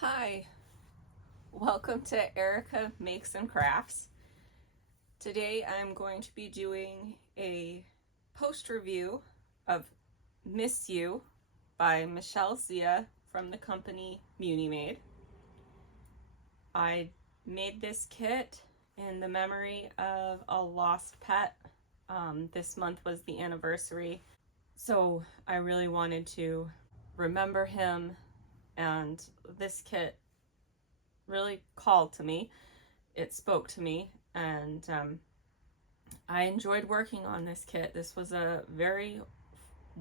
Hi, welcome to Erica Makes and Crafts. Today I'm going to be doing a post review of Miss You by Michelle Xia from the company Munimade. I made this kit in the memory of a lost pet. This month was the anniversary, so I really wanted to remember him, and this kit really called to me. It spoke to me, and I enjoyed working on this kit. This was a very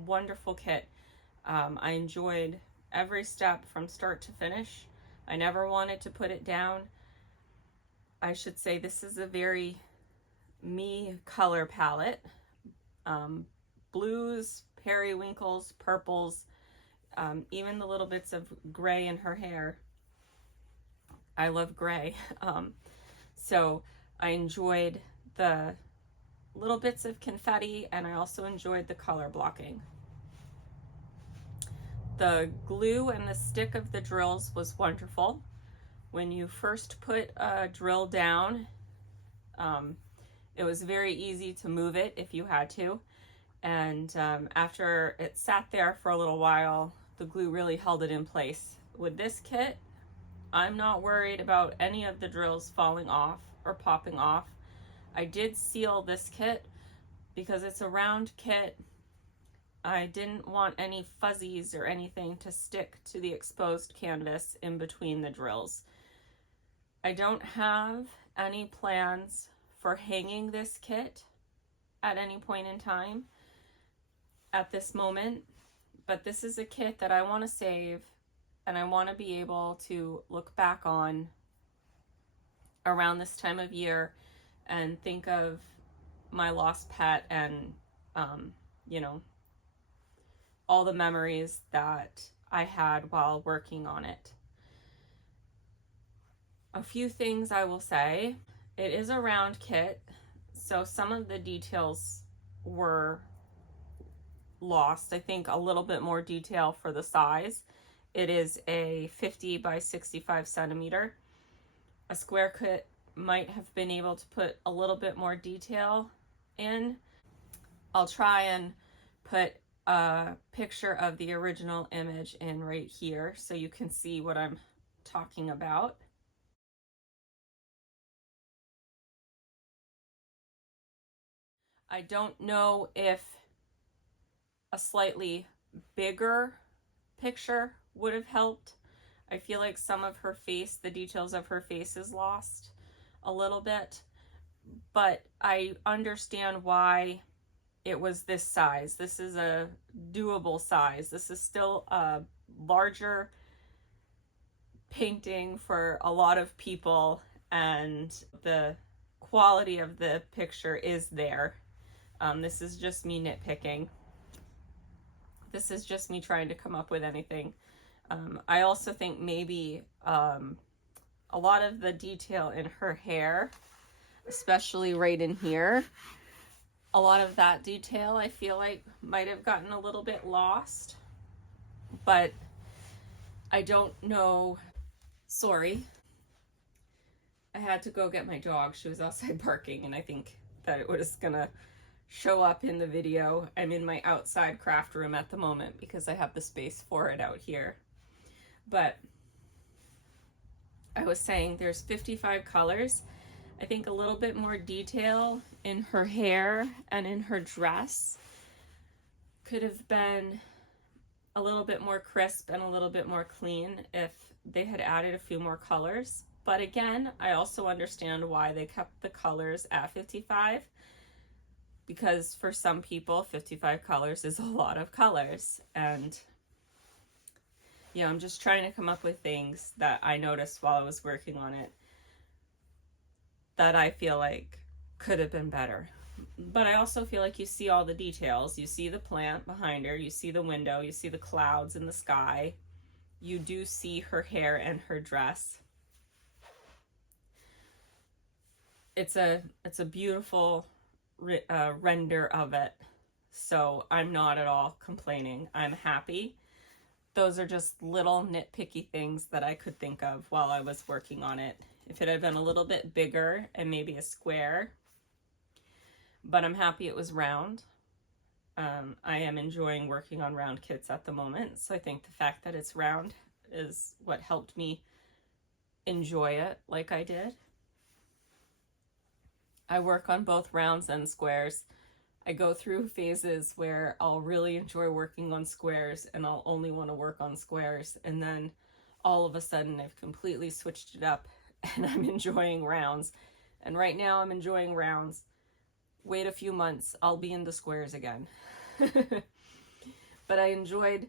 wonderful kit. I enjoyed every step from start to finish. I never wanted to put it down. I should say this is a very me color palette. Blues, periwinkles, purples, even the little bits of gray in her hair. I love gray. So I enjoyed the little bits of confetti, and I also enjoyed the color blocking. The glue and the stick of the drills was wonderful. When you first put a drill down, it was very easy to move it if you had to. And after it sat there for a little while, the glue really held it in place. With this kit, I'm not worried about any of the drills falling off or popping off. I did seal this kit because it's a round kit. I didn't want any fuzzies or anything to stick to the exposed canvas in between the drills. I don't have any plans for hanging this kit at any point in time at this moment, but this is a kit that I want to save, and I want to be able to look back on around this time of year and think of my lost pet and, all the memories that I had while working on it. A few things I will say. It is a round kit, so some of the details were lost. I think a little bit more detail for the size. It is a 50 by 65 centimeter. A square kit might have been able to put a little bit more detail in. I'll try and put a picture of the original image in right here so you can see what I'm talking about. I don't know if a slightly bigger picture would have helped. I feel like some of her face, the details of her face is lost a little bit, but I understand why it was this size. This is a doable size. This is still a larger painting for a lot of people, and the quality of the picture is there. This is just me nitpicking. This is just me trying to come up with anything. I also think maybe a lot of the detail in her hair, especially right in here, a lot of that detail I feel like might have gotten a little bit lost, but I don't know. Sorry, I had to go get my dog. She was outside barking, and I think that it was gonna show up in the video. I'm in my outside craft room at the moment because I have the space for it out here. But I was saying there's 55 colors. I think a little bit more detail in her hair and in her dress could have been a little bit more crisp and a little bit more clean if they had added a few more colors. But again, I also understand why they kept the colors at 55, because for some people 55 colors is a lot of colors. And I'm just trying to come up with things that I noticed while I was working on it that I feel like could have been better. But I also feel like you see all the details. You see the plant behind her, you see the window, you see the clouds in the sky. You do see her hair and her dress. It's a beautiful render of it. So I'm not at all complaining. I'm happy. those are just little nitpicky things that I could think of while I was working on it. If it had been a little bit bigger and maybe a square, but I'm happy it was round. I am enjoying working on round kits at the moment, so I think the fact that it's round is what helped me enjoy it like I did. I work on both rounds and squares. I go through phases where I'll really enjoy working on squares and I'll only want to work on squares, and then all of a sudden I've completely switched it up and I'm enjoying rounds. And right now I'm enjoying rounds. Wait a few months, I'll be into squares again. But I enjoyed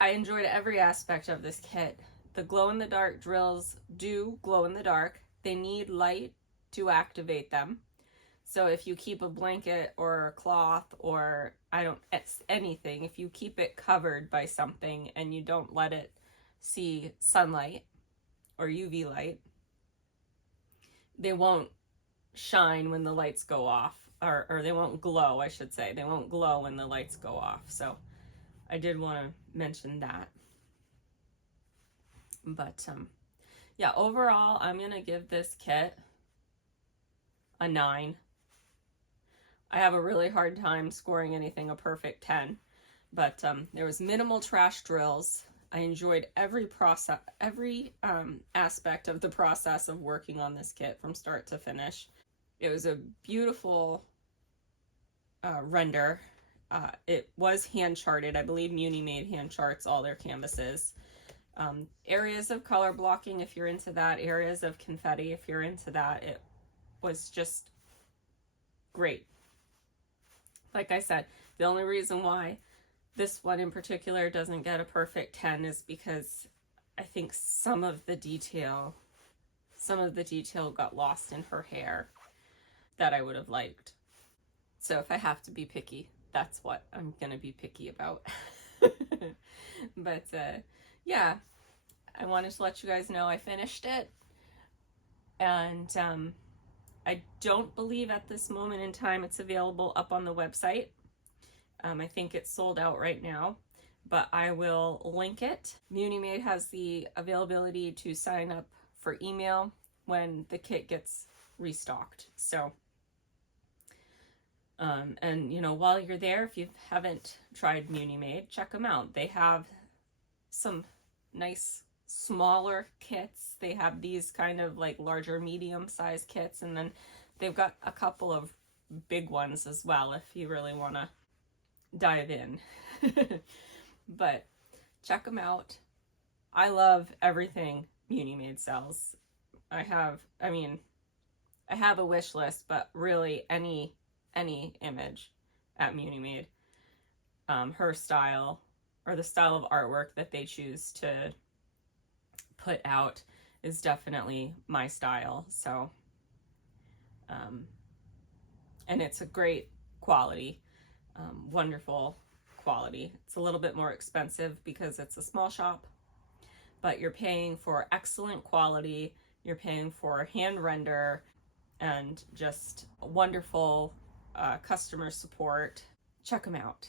every aspect of this kit. The glow-in-the-dark drills do glow in the dark. They need light to activate them. So if you keep a blanket or a cloth or anything, if you keep it covered by something and you don't let it see sunlight or UV light, they won't shine when the lights go off, or they won't glow, I should say. They won't glow when the lights go off. So I did want to mention that. But yeah, overall, I'm going to give this kit a 9. I have a really hard time scoring anything a perfect 10, but there was minimal trash drills. I enjoyed every process, every aspect of the process of working on this kit from start to finish. It was a beautiful render. It was hand charted. I believe Munimade hand charts all their canvases. Areas of color blocking, if you're into that, areas of confetti, if you're into that, it was just great. Like I said, the only reason why this one in particular doesn't get a perfect 10 is because I think some of the detail got lost in her hair that I would have liked. So if I have to be picky, that's what I'm going to be picky about. But yeah, I wanted to let you guys know I finished it. And I don't believe at this moment in time it's available up on the website. I think it's sold out right now, but I will link it. Munimade has the availability to sign up for email when the kit gets restocked. So, and you know, while you're there, if you haven't tried Munimade, check them out. They have some nice smaller kits. They have these kind of like larger medium-sized kits, and then they've got a couple of big ones as well if you really want to dive in. But check them out. I love everything Munimade sells. I have a wish list, but really any image at Munimade, her style or the style of artwork that they choose to put out is definitely my style. So and it's a great quality, wonderful quality. It's a little bit more expensive because it's a small shop, but you're paying for excellent quality. You're paying for hand render and just wonderful customer support. Check them out.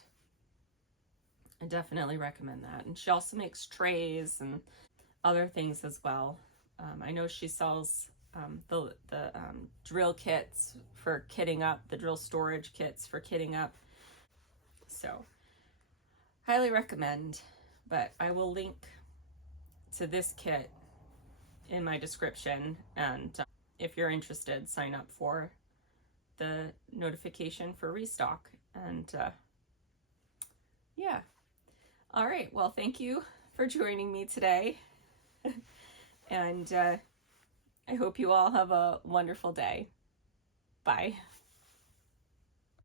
I definitely recommend that. And she also makes trays and other things as well. I know she sells the drill kits for kitting up, the drill storage kits for kitting up. So highly recommend, but I will link to this kit in my description, and if you're interested, sign up for the notification for restock. And yeah. All right, well, thank you for joining me today. And I hope you all have a wonderful day. Bye.